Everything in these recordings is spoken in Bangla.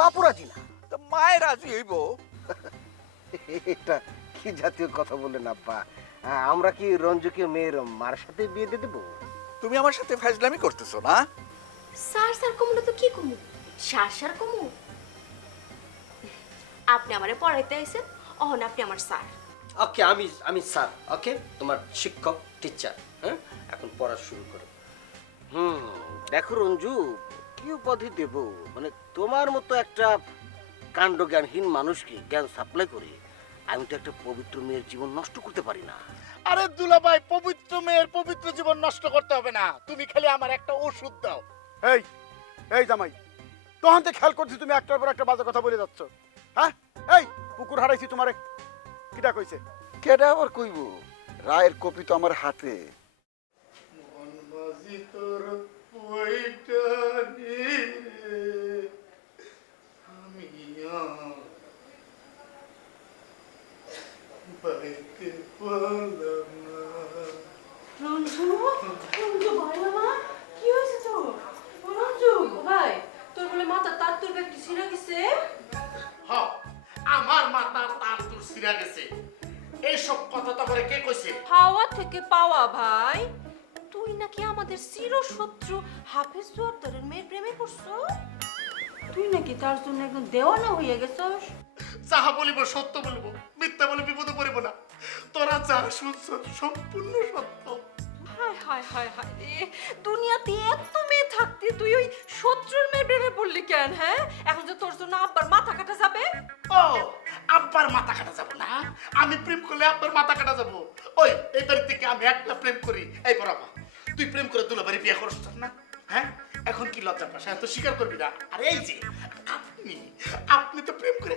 মেয়ের বাপও রাজি না তো মায়ের রাজি হইব। এটা কি জাতীয় কথা বললেন আব্বা? আহ, আমরা কি রঞ্জুকে মেয়ের মার সাথে বিয়ে দিয়ে দেবো? তুমি আমার সাথে ফাজলামি করতেছো না? স্যার স্যার কমলে তো কি কমু? সার সার কমু? আপনি আমারে পড়াইতে আইছেন অহন আপনি আমার স্যার। ওকে আমি আমি স্যার ওকে? তোমার শিক্ষক টিচার হ্যাঁ? এখন পড়া শুরু করো। হুম দেখো রঞ্জু কি উপাধি দেব? মানে তোমার মতো একটা কাণ্ডজ্ঞানহীন মানুষকে জ্ঞান সাপ্লাই করে আমি তো একটা পবিত্র মেয়ের জীবন নষ্ট করতে পারি না। আরে দুলাভাই পবিত্র মেয়ের পবিত্র জীবন নষ্ট করতে হবে না। তুমি খালি আমার একটা ওষুধ দাও। এই এই জামাই তখন তো খেয়াল করছি তুমি একটার পর একটা বাজে কথা বলে যাচ্ছ। হ্যাঁ? এই পুকুর হারাইছি তোমারে। কিটা কইছে? কেডা আবার কইব? রায়ের কপি তো আমার হাতে। মনবাজি তোর পয়টা আমি গেছে গেছে এইসব কথা কে কইছে হাওয়া থেকে পাওয়া ভাই তুই নাকি আমাদের চিরশত্রু হাফিজ জোয়ারদারের মেয়ের প্রেমে পড়ছো তুই নাকি তার জন্য একদম দেওয়ানা হয়ে গেছস? যাহা বলিব সত্য বলিব মিথ্যা বলে বিপদে পড়িব না। তোরা যা শুনছ সম্পূর্ণ সত্য। হায় হায় হায় হায় রে দুনিয়াতে এত মেয়ে থাকতে তুই ওই শত্রুর মেয়ে প্রেমে পড়লি কেন হ্যাঁ? এখন যে তোর জন্য আব্বার মাথা কাটা যাবে? ও আব্বার মাথা কাটা যাব না? আমি প্রেম করলে আব্বার মাথা কাটা যাব। ওই এই বাড়ি থেকে আমি একটা প্রেম করি। এই বরাবা তুই প্রেম করে দুলাবাড়ি বিয়ে করছ না? হ্যাঁ? এখন কি লজ্জা পাস? তো স্বীকার করবি না? আর এই যে আপনি আপনি তো প্রেম করে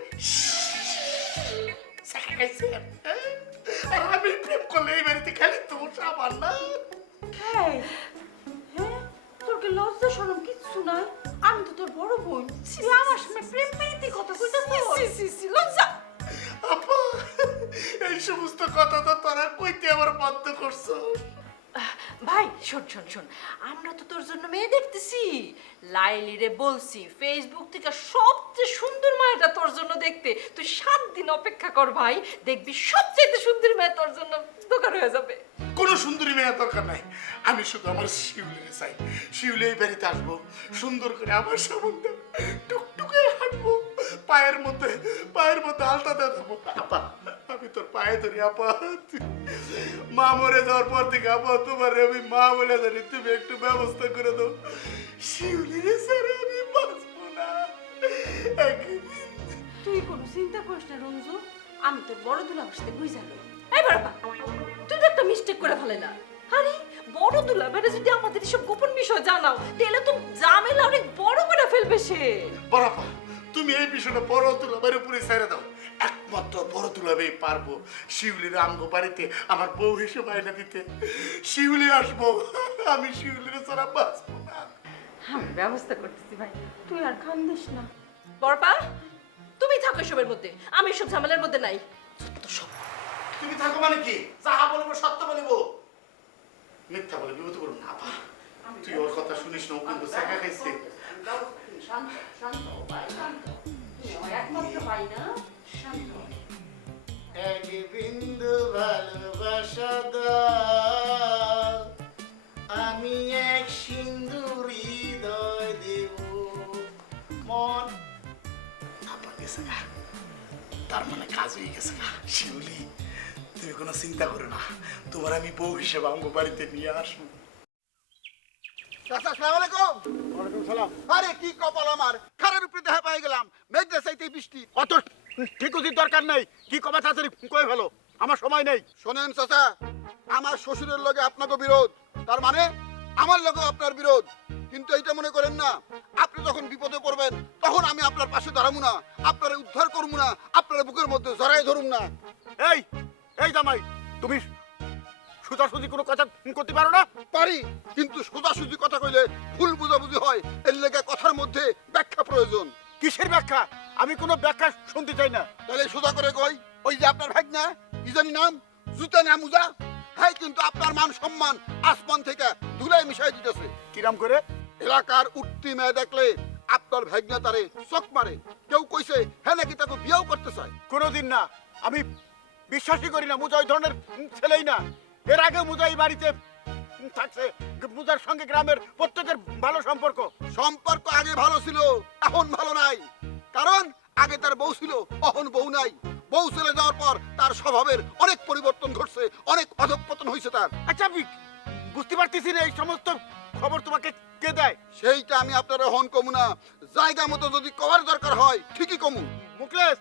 হ্যাঁ? আর আমি প্রেম করলে এই বাড়িতে খালি তোমার আমার না। হ্যাঁ হ্যাঁ তোর কি লজ্জা কিচ্ছু নাই? আমি তো তোর বড় বোন। তুই আমার সামনে প্রেম প্রীতি কথা কইতাছিস? লজ্জা। আপা এই সমস্ত কথা তো তোরা কইতে আবার বন্ধ করছ। ভাই, শোন শোন শোন। আমরা তো তোর জন্য মেয়ে দেখতেছি। লাইলি রে বলছি ফেসবুক থেকে সবচেয়ে সুন্দর মায়েটা তোর জন্য দেখতে। তুই সাত দিন অপেক্ষা কর ভাই, দেখবি সবচেয়ে সুন্দর মেয়ে তোর জন্য দোকান হয়ে যাবে। কোনো সুন্দরী মেয়ের দরকার নাই। আমি শুধু আমার শিউলিরে চাই। শিউলি এই বাড়িতে আসব, সুন্দর করে আমার সম্বন্ধে টুকটুকে হাঁটবো, পায়ের মধ্যে পায়ের মধ্যে আলতা আপা আমি তোর পায়ে ধরি আপা। মা মরে যাওয়ার পর থেকে আপা তোমার আমি মা বলে ধরি তুমি একটু ব্যবস্থা করে দাও। শিউলিরে স্যার আমি বাঁচবো না। তুই কোনো চিন্তা করিস না রঞ্জু। আমি তোর বড় দুলা সাথে বুঝালো এই বাবা তুই তো একটা মিস্টেক করে ফেলে না আরে বড় দুলা বেটা যদি আমাদের এসব গোপন বিষয় জানাও তাহলে তো জামেলা অনেক বড় করে ফেলবে সে। বরাপা তুমি এই বিষয়টা বড় তুলাবের উপরে ছেড়ে দাও। একমাত্র বড় তুলাবেই পারব। শিউলির আঙ্গ বাড়িতে আমার বউ হিসেবে আয়না দিতে। শিউলি আসব আমি শিউলির ছাড়া বাঁচবো না। আমি ব্যবস্থা করতেছি ভাই তুই আর কান্দিস না। বড়পা তুমি থাকো এসবের মধ্যে আমি এসব ঝামেলার মধ্যে নাই। সব। তুমি থাকো মানে কি? যাহা বলব সত্য বলব। মিথ্যা বলে বিপদ করুন না তুই ওর কথা শুনিস না ও কিন্তু শেখা খাইছে। একমাত্র ভাই না? শান্ত এক বিন্দু ভালোবাসা দাও। আমি এক সিন্দুর হৃদয় দেব। মন আপা গেছে তার মানে কাজ হয়ে গেছে শিউলি তুমি কোনো চিন্তা করো না। তোমার আমি বউ হিসেবে আমার বাড়িতে নিয়ে আসব। আরে কি কপাল আমার। খারের উপরে দেখা পাই গেলাম। মেঘ চাইতে বৃষ্টি। অত ঠিকুজির দরকার নেই? কি কবে তাড়াতাড়ি কয়ে ফেলো। আমার সময় নেই। শোনেন চাচা আমার শ্বশুরের লগে আপনাকে বিরোধ। তার মানে আমার লগে আপনার বিরোধ। কিন্তু এইটা মনে করেন না আপনি যখন বিপদে পড়বেন তখন আমি আপনার পাশে দাঁড়াবো না আপনার উদ্ধার করব না আপনার বুকের মধ্যে জড়াই ধরুম না। এই এই জামাই তুমি সুতাসুতি কোনো কথা করতে পারো না? পারি কিন্তু সোজাসুজি কথা কইলে ভুল বুঝাবুঝি হয়। এর লেগে কথার মধ্যে ব্যাখ্যা প্রয়োজন। কিসের ব্যাখ্যা? আমি কোনো ব্যাখ্যা শুনতে চাই না। তাহলে সোজা করে কই? ওই যে আপনার ভাগ না কি জানি নাম? জুতা না মুজা? হ্যাঁ কিন্তু আপনার মান সম্মান আসমান থেকে ধুলাই মিশাই দিতেছে। কিরাম করে? এলাকার উঠতি মেয়ে দেখলে আপনার ভাগনা তারে চোখ মারে। কেউ কইছে হ্যাঁ নাকি তাকে বিয়েও করতে চায়? কোনোদিন না। আমি বিশ্বাসই করি না মুজা ওই ধরনের ছেলেই না। এর আগে মুজা এই বাড়িতে থাকছে মুজার সঙ্গে গ্রামের প্রত্যেকের ভালো সম্পর্ক। সম্পর্ক আগে ভালো ছিল এখন ভালো নাই। কারণ আগে তার বউ ছিল এখন বউ নাই। বউ চলে যাওয়ার পর তার স্বভাবের অনেক পরিবর্তন ঘটছে অনেক অধঃপতন হয়েছে তার। আচ্ছা বুঝতে পারতেছি না এই সমস্ত খবর তোমাকে কে দেয়? সেইটা আমি আপনারা হন কমু না। জায়গা মতো যদি কভার দরকার হয় ঠিকই কমু। মুকলেশ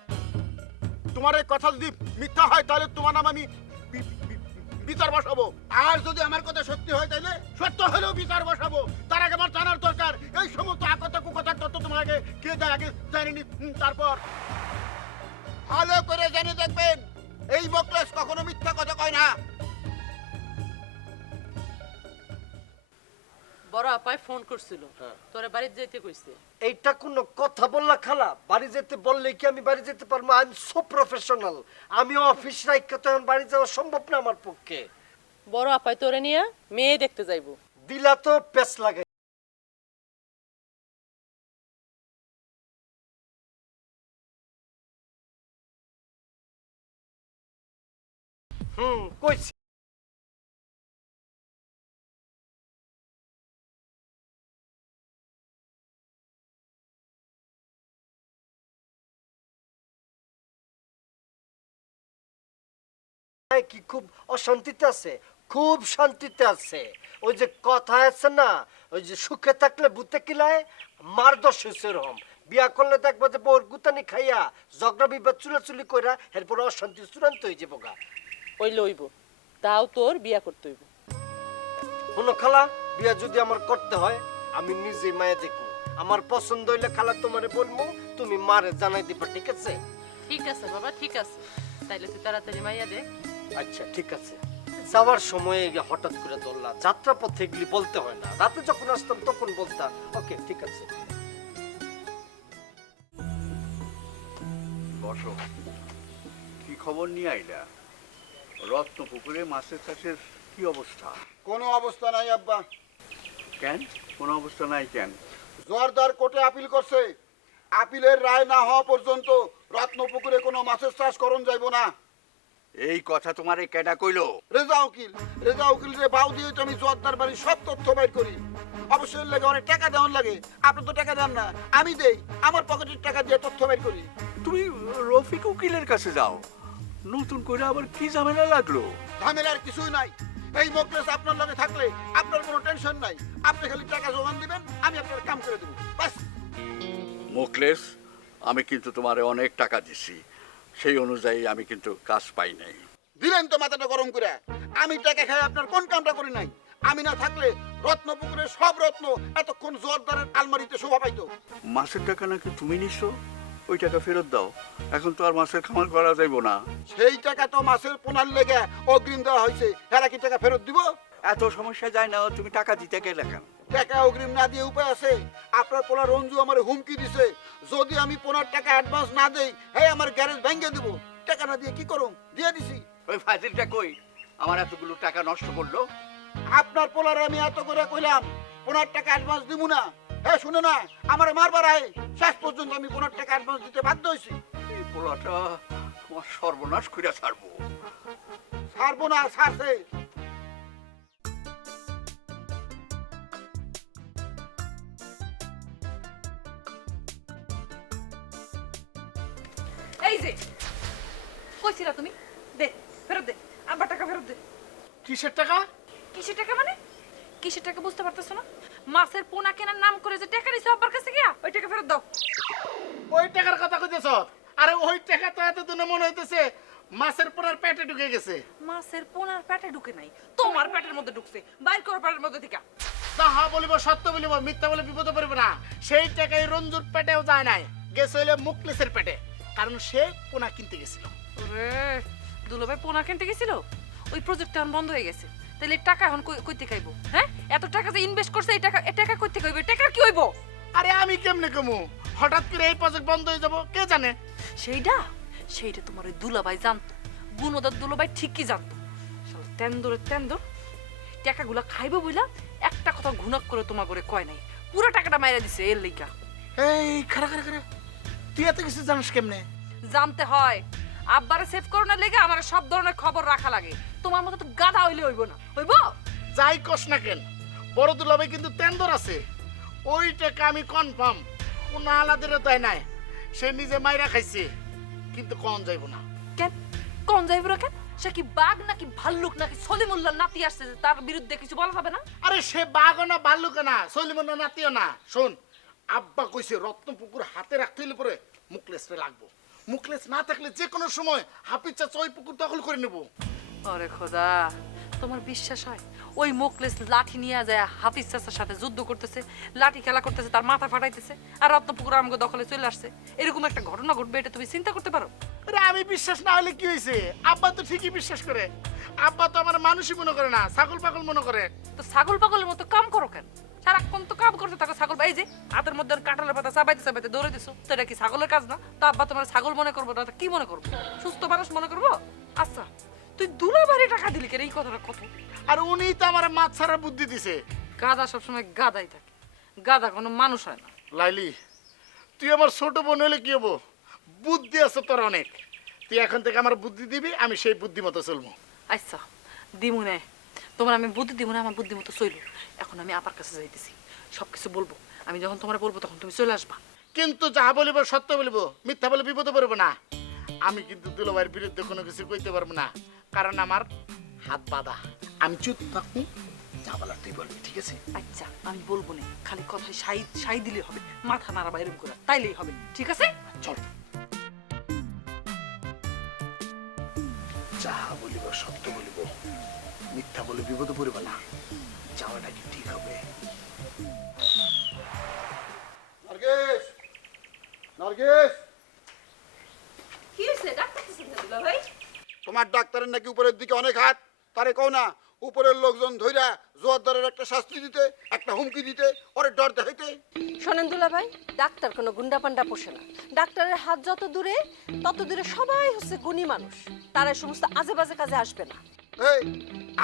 তোমার এই কথা যদি মিথ্যা হয় তাহলে তোমার নাম আমি বিচার বসাবো। আর যদি আমার কথা সত্যি হয় তাহলে সত্য হলেও বিচার বসাবো। তার আগে আমার জানার দরকার। এই সমস্ত আকতা কুকথার তত্ত্ব তোমার আগে কে দেয় আগে জানিনি তারপর। ভালো করে জেনে দেখবেন। এই মকলেশ কখনো মিথ্যা কথা কয় না। বড় আপায় ফোন করছিল। তোরে বাড়িতে যেতে কইছে। এইটা কোনো কথা বললা খালা। বাড়ি যেতে বললে কি আমি বাড়ি যেতে পারব? আই এম সো প্রফেশনাল আমি অফিস রাইখা তো এখন বাড়ি যাওয়া সম্ভব না আমার পক্ষে। বড় আপায় তোরে নিয়ে মেয়ে দেখতে যাইবো। দিলা তো পেস লাগে হুম কইছি। কি খুব অশান্তিতে আছে? খুব শান্তিতে আছে। ওই যে কথা আছে না ওই যে সুখে থাকলে ভূতে কিলায় মার দশ হয়েছে বিয়া করলে দেখব যে বউর গুতানি খাইয়া ঝগড়া বিবাদ চুলাচুলি কইরা এরপর অশান্তি চূড়ান্ত হয়ে যাব গা। ওই লইব। তাও তোর বিয়া করতে হইব। শোনো খালা বিয়া যদি আমার করতে হয় আমি নিজে মায়া দেখব। আমার পছন্দ হইলে খালা তোমারে বলব তুমি মারে জানাই দিবা ঠিক আছে? ঠিক আছে বাবা ঠিক আছে। তাইলে তুই তাড়াতাড়ি মাইয়া দে। আচ্ছা ঠিক আছে। যাওয়ার সময় হঠাৎ করে ধরলা যাত্রা পথে এগুলি বলতে হয় না। রাতে যখন আসতাম তখন বলতাম ওকে ঠিক আছে। বসো। কি খবর নিয়ে আইলা? রত্ন পুকুরে মাছের চাষের কি অবস্থা? কোনো অবস্থা নাই আব্বা। কেন? কোনো অবস্থা নাই কেন? জোয়ারদার কোর্টে আপিল করছে। আপিলের রায় না হওয়া পর্যন্ত রত্নপুকুরে কোনো মাছের চাষ করণ যাইব না। এই কথা তোমার এই কেডা কইলো? রেজা উকিল রেজা উকিল রে বাউ দিয়ে তো আমি জোয়ারদার বাড়ির সব তথ্য বাইর করি। অবশ্যই লাগে অনেক টাকা দেওয়ার লাগে। আপনি তো টাকা দেন না আমি দেই। আমার পকেটের টাকা দিয়ে তথ্য বাইর করি। তুমি রফিক উকিলের কাছে যাও। নতুন করে আবার কি ঝামেলা লাগল? ঝামেলার কিছুই নাই। এই মকলেস আপনার লগে থাকলে আপনার কোনো টেনশন নাই। আপনি খালি টাকা জোগান দিবেন আমি আপনার কাম করে দেবো। বাস মোকলেস আমি কিন্তু তোমারে অনেক টাকা দিছি। সেই অনুযায়ী আমি কিন্তু কাজ পাই নাই। দিলেন তো মাথাটা গরম করে। আমি টাকা খাই আপনার কোন কামটা করি নাই? আমি না থাকলে রত্নপুকুরের সব রত্ন এতক্ষণ জোয়ারদারের আলমারিতে শোভা পাইতো। মাছের টাকা নাকি তুমি নিছো? ওই টাকা ফেরত দাও। এখন তো আর মাছের খামার করা যাইব না। সেই টাকা তো মাছের পোনার লেগে অগ্রিম দেওয়া হয়েছে। এরা কি টাকা ফেরত দিব? এত সমস্যা যায় না তুমি টাকা দিতে গেলে কেন? টাকা অগ্রিম না দিয়ে উপায় আছে? আপনার পোলা রঞ্জু আমার হুমকি দিছে। যদি আমি পোনার টাকা অ্যাডভান্স না দেই হ্যাঁ আমার গ্যারেজ ভেঙে দেব। টাকা না দিয়ে কি করুম? দিয়ে দিছি। ওই ফাজিলটা কই? আমার এতগুলো টাকা নষ্ট করল? আপনার পোলার আমি এত করে কইলাম পোনার টাকা অ্যাডভান্স দিব না। হ্যাঁ শুনে না আমার মারবার আয় শেষ পর্যন্ত আমি পোনার টাকা অ্যাডভান্স দিতে বাধ্য হয়েছি এই পোলাটা তোমার সর্বনাশ করে ছাড়বো। ছাড়বো না ছাড়ছে। টাকা বুঝতে পারতেছো না? মাছের পোনা কেনার নাম করে যে টাকা নিছো আব্বার কাছে গিয়া ওই টাকা ফেরত দাও। ওই টাকার কথা কইতেছ? আরে ওই টাকা তো এতদিনে মনে হইতেছে মাছের পোনার পেটে ঢুকে গেছে। মাছের পোনার পেটে ঢুকে নাই তোমার পেটের মধ্যে ঢুকছে বাইর করো পেটের মধ্যে থেকে। যাহা বলিব সত্য বলিব মিথ্যা বলে বিপদে পড়বে না। সেই টাকাই রঞ্জুর পেটেও যায় নাই গেছে হইলে মুকলিসের পেটে কারণ সে পোনা কিনতে গেছিল। রে দুলোভাই পোনা কিনতে গেছিল? ওই প্রজেক্ট এখন বন্ধ হয়ে গেছে। তাহলে টাকা এখন কই- কইতে খাইবো? হ্যাঁ? এত টাকা যে ইনভেস্ট করছে এই টাকা এই টাকা কইতে খাইবো? টাকা কি হইবো? আরে আমি কেমনে কমু? হঠাৎ করে এই প্রজেক্ট বন্ধ হয়ে যাব কে জানে? সেইটা সেইটা তোমার ওই দুলাভাই জানতো। গুণদার দুলাভাই ঠিকই জানতো। তেন্দরে তেন্দর। টাকাগুলা খাইবো বুঝলা একটা কথা ঘুণাক করে তোমার করে কয় নাই। পুরো টাকাটা মাইরা দিছে এর লিগা এই খারা খারা খারা তুই এত কিছু জানিস কেমনে? জানতে হয়। আব্বারে সেভ করোনার লেগে আমার সব ধরনের খবর রাখা লাগে। তোমার মতো তো গাধা হইলে হইব না। হইব? যাই কস না কেন বড় দুলাভাই কিন্তু তেন্দর আছে। ওই টাকা আমি কনফার্ম কোন আলাদের তাই নাই। সে নিজে মাইরা খাইছে কিন্তু কন যাইব না। কেন? কোন যাইব রে কেন? সে কি বাঘ নাকি ভাল্লুক নাকি সলিমুল্লাহ নাতি আসছে তার বিরুদ্ধে কিছু বলা যাবে না? আরে সে বাঘও না ভাল্লুকে না সলিমন নাতিও না। শোন আব্বা কইছে রত্নপুকুর হাতে রাখতে হইলে পরে মুকলেসটা লাগবো। মুকলেস না থাকলে যে কোনো সময় হাফিজ চাচা ওই পুকুর দখল করে নেব। আরে খোদা তোমার বিশ্বাস হয়? ওই মোকলেস লাঠি নিয়ে যায় হাফিজ চাচার সাথে যুদ্ধ করতেছে লাঠি খেলা করতেছে তার মাথা ফাটাইতেছে আর রত্নপুকুর আমাকে দখলে চলে আসছে। এরকম একটা ঘটনা ঘটবে এটা তুমি চিন্তা করতে পারো? আরে আমি বিশ্বাস না হলে কি হয়েছে? আব্বা তো ঠিকই বিশ্বাস করে। আব্বা তো আমার মানুষই মনে করে না ছাগল পাগল মনে করে। তো ছাগল পাগলের মতো কাম করো কেন? সারাক্ষণ তো কাম করতে থাকো ছাগল এই যে হাতের মধ্যে কাঁঠালের পাতা চাবাইতে চাবাইতে দৌড়ে দিছো তো এটা কি ছাগলের কাজ না? তো আব্বা তোমার ছাগল মনে করব না কি মনে করব? সুস্থ মানুষ মনে করব? আচ্ছা। তুই দুলাবারে টাকা দিলি কেন? এই কথাটা কত? আর উনি তো আমার মাছ ছাড়া বুদ্ধি দিছে। গাদা সবসময় গাদাই থাকে। গাদা কোনো মানুষ হয় না। লাইলি তুই আমার ছোট বোন হলে কি হব? বুদ্ধি আছে তোর অনেক। তুই এখন থেকে আমার বুদ্ধি দিবি আমি সেই বুদ্ধি মতো চলবো। আচ্ছা দিমুনে। তোমার আমি বুদ্ধি দিব না আমার বুদ্ধি মতো চইল। এখন আমি আপার কাছে যাইতেছি। সব কিছু বলব। আমি যখন তোমার বলব তখন তুমি চলে আসবা। কিন্তু যা বলিব সত্য বলিব মিথ্যা বলে বিপদে পড়ব না। আমি কিন্তু দুলোভাইয়ের বিরুদ্ধে কোনো কিছু কইতে পারব না। কারণ আমার হাত বাঁধা। আমি চুপ থাকব যা বলার তুই বলবি ঠিক আছে? আচ্ছা আমি বলব না খালি কথায় সাই সাই দিলে হবে মাথা এরকম করে তাইলেই হবে ঠিক আছে? চল। যাহা বলিব সত্য বলিব মিথ্যা বলে বিপদে পড়ব না যাওয়াটা কি ঠিক হবে? নার্গিস! নার্গিস কি হয়েছে ডাক্তার ভাই তোমার ডাক্তারের নাকি উপরের দিকে অনেক হাত? তারে কও না উপরের লোকজন ধইরা জোয়ারদারের একটা শাস্তি দিতে একটা হুমকি দিতে ওরে ডর দেখাইতে। শোনেন দুলা ভাই ডাক্তার কোনো গুন্ডা পান্ডা পোষে না। ডাক্তারের হাত যত দূরে তত দূরে সবাই হচ্ছে গুণী মানুষ। তারা সমস্ত আজে বাজে কাজে আসবে না। এই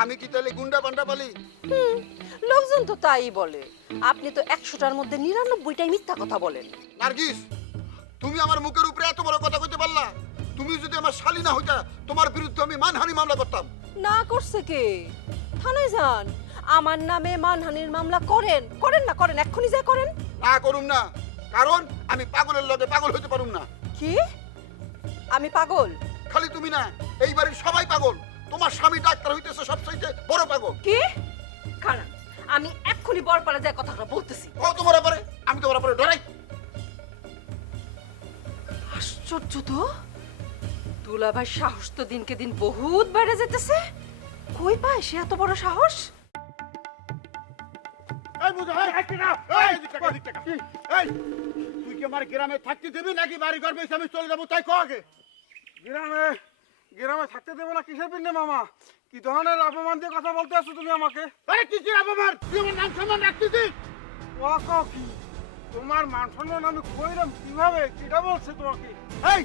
আমি কি তাহলে গুন্ডা পান্ডা পালি? হুম লোকজন তো তাই বলে। আপনি তো একশোটার মধ্যে নিরানব্বইটাই মিথ্যা কথা বলেন। নার্গিস তুমি আমার মুখের উপরে এত বড় কথা কইতে পারলা? তুমি যদি আমার শালী না হইতা তোমার বিরুদ্ধে আমি মানহানি মামলা করতাম। না করছে কে? থানায় যান। আমার নামে মানহানির মামলা করেন। করেন না করেন এক্ষুনি যা করেন। না করুম না কারণ আমি পাগলের লগে পাগল হইতে পারুম না। কি? আমি পাগল? খালি তুমি না এই বাড়ির সবাই পাগল। তোমার স্বামী ডাক্তার হইতেছে সবচাইতে বড় পাগল। কি? খারাপ আমি এক্ষুনি বরপাড়া যায় কথাটা বলতেছি। ও তোমার ব্যাপারে আমি তোমার ব্যাপারে ডরাই। আশ্চর্য তো। দুলাভাই সাহস তো দিনকে দিন বহুত বেড়ে যেতেছে। কই পায় সে এত বড় সাহস? তুই কি আমার গ্রামে থাকতে দিবি নাকি বাড়ি ঘর বেশি আমি চলে যাব? তাই আগে। গ্রামে গ্রামে থাকতে দেবো না কিসের পিন্ডে মামা? কি ধরনের অপমান দিয়ে কথা বলতে আসছো তুমি আমাকে? আরে কি কি আমার তুই আমার নাম সম্মান রাখতেছিস? ও কি? তোমার মান সম্মান আমি কইলাম কীভাবে? কিটা বলছে তোমাকে? এই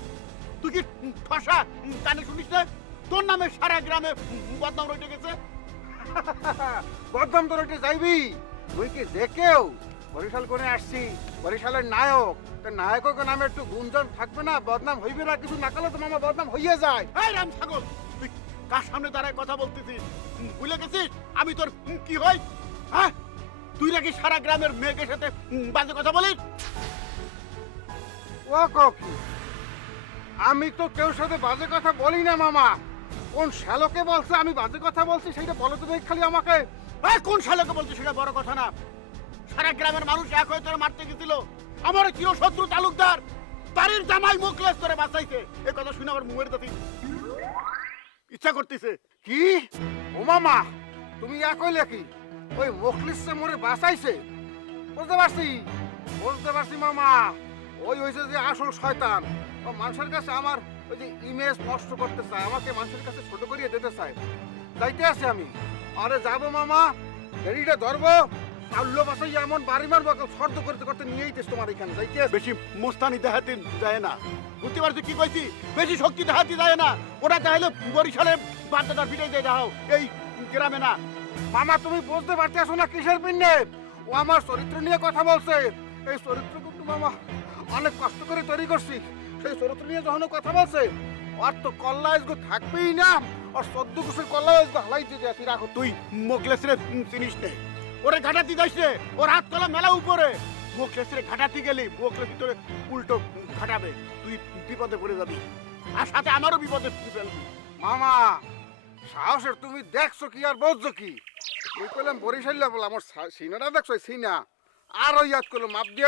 তুই কি ভাষা কানে শুনিস না? তোর নামে সারা গ্রামে বদনাম রয়ে গেছে। বদনাম তোর একটু যাইবি। তুই কি দেখেও বরিশাল করে আসছি? বরিশালের নায়ক। তা নায়কের নামে একটু গুঞ্জন থাকবে না? বদনাম হইবে না কিছু? না করলে তো মামা বদনাম হইয়া যায়। এই রাম ছাগল তুই কার সামনে দাঁড়ায় কথা বলতেছিস? ভুলে গেছিস? আমি তোর কি হই? হ্যাঁ? তুই নাকি সারা গ্রামের মেয়েকে সাথে বাজে কথা বলিস? ও কও কি? আমি তো কেউ সাথে বাজে কথা বলি না, মামা। কোন শ্যালোকে বলছে আমি বাজে কথা বলছি সেটা বলো তো খালি আমাকে। কোন শ্যালোকে বলছিস সেটা বড় কথা না। সারা গ্রামের মানুষ এক হয়ে তোরা মারতে গেছিল। আমার চির শত্রু, তালুকদার? বাড়ির জামাই মুখলেস তোরে বাঁচাইছে। এ কথা শুনে আমার মুখের দাতি ইচ্ছা করতেছে। কি? ও মামা, তুমি ইয়া কইলে কি? ওই মুখলিসে মোরে বাঁচাইছে? বুঝতে পারছি? বুঝতে পারছি, মামা। ওই হয়েছে যে আসল শয়তান। ও মানুষের কাছে আমার ওই যে ইমেজ নষ্ট করতে চায় আমাকে মানুষের কাছে ছোট করিয়ে দিতে চায়। যাইতে আছি আমি। আরে যাব মামা গাড়িটা ধরবো আল্লো বাসাই এমন বাড়ি মারবো শর্ত করতে করতে নিয়েই তেস তোমার এখানে যাইতে বেশি মুস্তানি দেখাতে যায় না। বুঝতে কি কইছি? বেশি শক্তি দেখাতে যায় না। ওরা চাইলে বরিশালে বাচ্চাদার পিটাই দিয়ে যাও এই গ্রামে না। মামা তুমি বুঝতে না কিসের ও আমার চরিত্র নিয়ে কথা বলছে। এই চরিত্র কিন্তু মামা অনেক কষ্ট করে তৈরি করছি। সেই চরিত্র নিয়ে যখন কথা বলছে, আর তো কল্লা আজগো থাকবেই না, আর সদ্য কুসের কল্লা আজগো হালাই দিতে আসি রাখো। তুই মোকলেস রে চিনিস নে। ওরে ঘাটাতি যাইস রে ওর হাত কলা মেলা উপরে। মোকলেস রে ঘাটাতি গেলি মোকলেস তোরে উল্টো ঘাটাবে। তুই বিপদে পড়ে যাবি। আর সাথে আমারও বিপদে ফেলবি মামা, সাহসের তুমি দেখছ কি আর বুঝছ কি? ওই কইলাম বরিশাল্লা বলে, আমার সিনাটা দেখছ সিনা আর ইয়াদ করল মাপ দিয়ে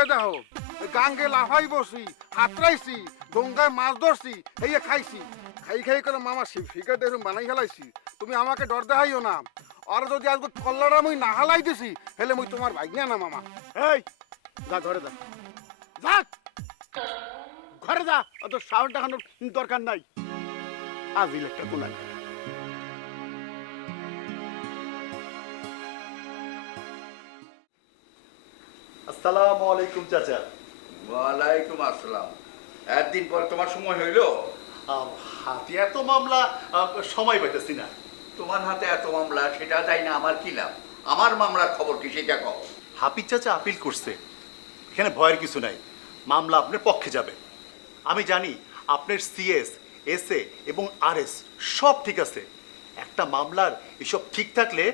ওই গাঙ্গে লাফাই বসি হাতরাইছি গঙ্গায় মাছ ধরছি এই খাইছি। খাই খাই করে মামা শিকার দেখুন বানাই ফেলাইছি। তুমি আমাকে ডর দেখাইও না। আর যদি আজকে কল্লাটা মুই না হালাই দিছি, হেলে মুই তোমার ভাগ্যা না, মামা। এই, যা ঘরে যা। যা! ঘরে যা, অত সাউন্ড দেখানোর দরকার নাই। আজ ইলেকট্রা কোনায়। আসসালামু আলাইকুম চাচা। ওয়ালাইকুম আসসালাম। একদিন পর তোমার সময় হইল? আম, হাতে এত মামলা সময় পাইতেছি না। তোমার হাতে এত মামলা সেটা তাই না আমার কি লাভ? আমার মামলার খবর কি সেটা কও। হাফিজ চাচা আপিল করছে। এখানে ভয়ের কিছু নাই। মামলা আপনার পক্ষে যাবে। আমি জানি আপনার সিএস এসএ এবং আরএস সব ঠিক আছে। একটা মামলার এসব ঠিক থাকলে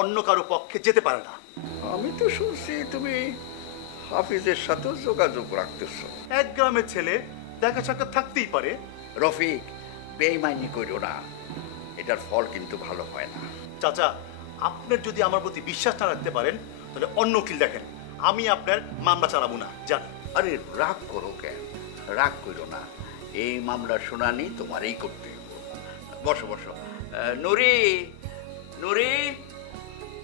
অন্য কারও পক্ষে যেতে পারে না। আমি তো শুনছি তুমি হাফিজের সাথেও যোগাযোগ রাখতেছো। এক গ্রামের ছেলে দেখা সাক্ষাৎ থাকতেই পারে। রফিক বেইমানি করো না। এটার ফল কিন্তু ভালো হয় না। চাচা আপনার যদি আমার প্রতি বিশ্বাস না রাখতে পারেন তাহলে অন্য উকিল দেখেন। আমি আপনার মামলা চালাবো না। জান আরে রাগ করো কেন? রাগ করো না। এই মামলার শুনানি তোমারই করতে হবে। বসো। বসো নুরি নুরি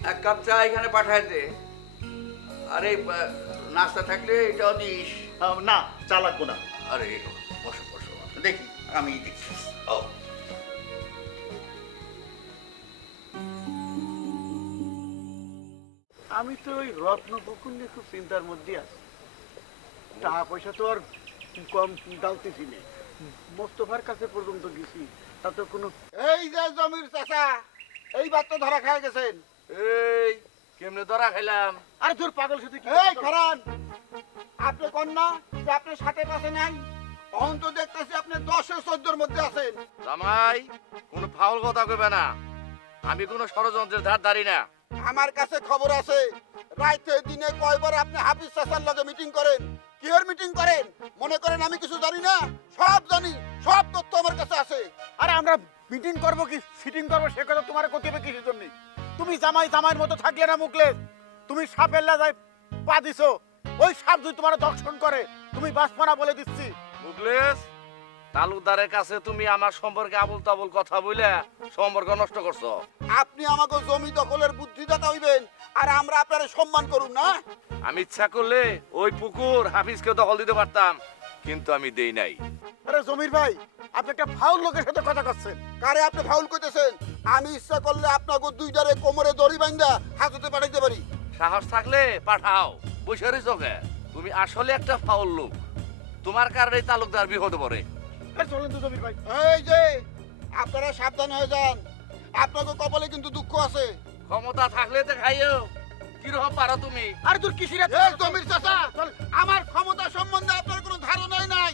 এক কাপ চা এখানে পাঠায় দে। আরে নাস্তা থাকলে এটাও দিস না চা লাগবো না। আরে বসো বসো দেখি আমি দেখছি। ও। আমি তো ওই রত্ন বকুল নিয়ে খুব চিন্তার মধ্যে আছি। টাকা পয়সা তো আর কম ডালতেছি না। মোস্তফার কাছে পর্যন্ত গেছি তাতে কোনো এই যে জমির চাচা এইবার তো ধরা খাই গেছেন। এই কেমনে ধরা খাইলাম? আরে তোর পাগল সাথে কি এই খারান! আপনি কন্যা যে আপনার সাথে পাশে নাই। অহন তো দেখতেছি আপনি দশে চোদ্দোর মধ্যে আছেন। জামাই কোনো ফাউল কথা কইবে না। আমি কোনো ষড়যন্ত্রের ধার ধারি না। আমার কাছে খবর আছে রাইতে দিনে কয়বার আপনি হাফিজ চাচার লগে মিটিং করেন। কিয়ের মিটিং করেন? মনে করেন আমি কিছু জানি না? সব জানি সব তথ্য আমার কাছে আছে। আরে আমরা মিটিং করব কি? সিটিং করব সে কথা তোমার করতে হবে কিসের জন্য? তুমি জামাই জামাইয়ের মতো থাকলে না মুখলে তুমি সাপের লাজায় পা দিছো। ওই সাপ যদি তোমার দর্শন করে তুমি বাসপানা বলে দিচ্ছি। মুগলেশ তালুকদারের কাছে তুমি আমার সম্পর্কে আবুল তাবুল কথা বলে সম্পর্ক নষ্ট করছ। আপনি আমাকে জমি দখলের বুদ্ধিদাতা হইবেন আর আমরা আপনার সম্মান করুন না? আমি ইচ্ছা করলে ওই পুকুর হাফিজকে দখল দিতে পারতাম কিন্তু আমি দেই নাই। আরে জমির ভাই আপনি একটা ফাউল লোকের সাথে কথা করছেন কারে আপনি ফাউল কইতেছেন? আমি ইচ্ছা করলে আপনাকে দুইটারে কোমরে দড়ি বাইন্দা হাজতে পাঠাইতে পারি। সাহস থাকলে পাঠাও। বসে রইছো কে? তুমি আসলে একটা ফাউল লোক। তোমার কারণে তালুকদার বিপদে পড়ে। চলেন তো জমির ভাই। এই যে আপনারা সাবধান হয়ে যান। আপনাকে কপালে কিন্তু দুঃখ আছে। ক্ষমতা থাকলে তো খাইও। কীরকম পারো তুমি? আরে তোর কিসির জমির চাচা আমার ক্ষমতা সম্বন্ধে আপনার কোনো ধারণাই নাই।